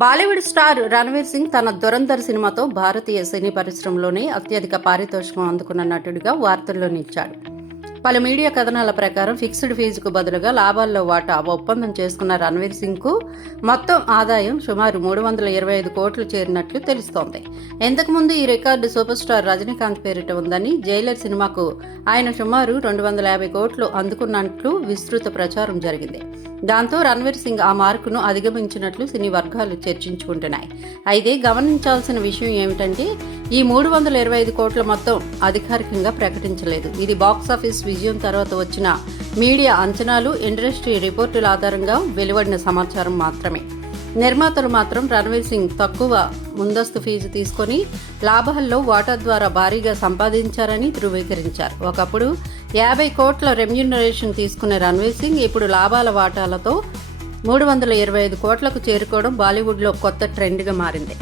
Bollywood star Ranveer Singh తన దురంధర్ సినిమాతో భారతీయ సినీ పరిశ్రమలోనే అత్యధిక పారితోషికం అందుకున్న నటుడిగా వార్తల్లో నిలిచాడు. పలు మీడియా కథనాల ప్రకారం ఫిక్స్డ్ ఫీజుకు బదులుగా లాభాల్లో వాటా ఒప్పందం చేసుకున్న రణ్వీర్ సింగ్ కు మొత్తం ఆదాయం సుమారు 325 కోట్లు చేరినట్లు తెలుస్తోంది. ఇంతకుముందు ఈ రికార్డు సూపర్ స్టార్ రజనీకాంత్ పేరిట ఉందని, జైలర్ సినిమాకు ఆయన సుమారు 250 కోట్లు అందుకున్నట్లు విస్తృత ప్రచారం జరిగింది. దాంతో రణ్వీర్ సింగ్ ఆ మార్కును అధిగమించినట్లు సినీ వర్గాలు చర్చించుకుంటున్నాయి. అయితే గమనించాల్సిన విషయం ఏమిటంటే, ఈ 325 కోట్ల మొత్తం అధికారికంగా ప్రకటించలేదు. ఇది బాక్సాఫీస్ విజయం తర్వాత వచ్చిన మీడియా అంచనాలు, ఇండస్ట్రీ రిపోర్టుల ఆధారంగా వెలువడిన సమాచారం మాత్రమే. నిర్మాతలు మాత్రం రణ్వీర్ సింగ్ తక్కువ ముందస్తు ఫీజు తీసుకుని లాభాల్లో వాటా ద్వారా భారీగా సంపాదించారని ధృవీకరించారు. ఒకప్పుడు 50 కోట్ల రెమ్యూనరేషన్ తీసుకునే రణ్వీర్ సింగ్ ఇప్పుడు లాభాల వాటాలతో 325 కోట్లకు చేరుకోవడం బాలీవుడ్లో కొత్త ట్రెండ్గా మారింది.